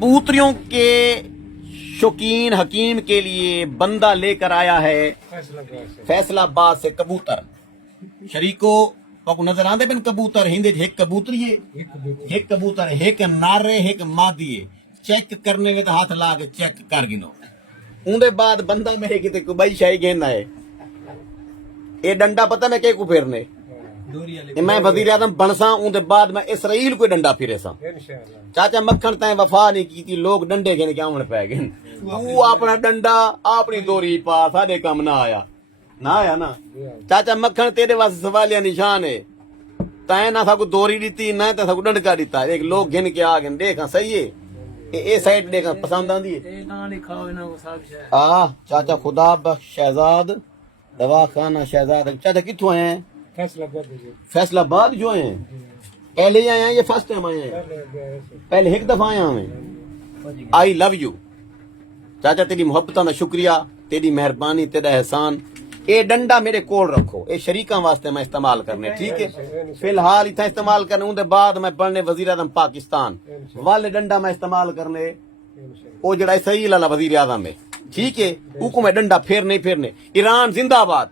कबूतरियों के शौकीन हकीम के लिए बंदा लेकर आया है फैसलाबाद से कबूतर। शरीको पको नजर आंदे पिन कबूतर हिंदे एक कबूतर ये एक कबूतर एक नारे एक मादी चेक करने में तो हाथ ला के चेक कर गिनो उनके बाद बंदा मेरे किते कुबई शाही गेंदा है ये डंडा पता मैं के को फेरने मैं वजीर आजम बनसा उनके बाद मैं इसराइल को डंडा फिरे सा चाचा मक्खन तय वफा नहीं की थी लोग डंडे खेने क्या होने पै गए वो अपना डंडा अपनी दोरी पा साडे कम ना आया ना चाचा मक्खन तेरे वास्ते सवालिया निशान है तय ना साकू दोरी दी ना तो साकू डंडका दिता एक लोग गिन के आ गए देखा सही है ए साइड देखा पसंद आंदी है चाचा खुदा बख्श शहजाद दवाखाना शहजाद चाचा कितों आए हैं फैसलाबाद जो हैं पहले आए हैं ये फर्स्ट टाइम आए हैं पहले एक दफा आया मैं आई लव यू चाचा तेरी मोहब्बत का शुक्रिया तेरी मेहरबानी तेरा एहसान ये डंडा मेरे कोल रखो ये शरीका वास्ते मैं इस्तेमाल करने ठीक है फिलहाल इतना इस्तेमाल करने उनके बाद मैं बनने वजीर आजम पाकिस्तान वाले डंडा मैं इस्तेमाल करने वो जड़ा सही लाला वजीर आजम है ठीक है उको मैं डंडा फेर नहीं फेरने ईरान जिंदाबाद।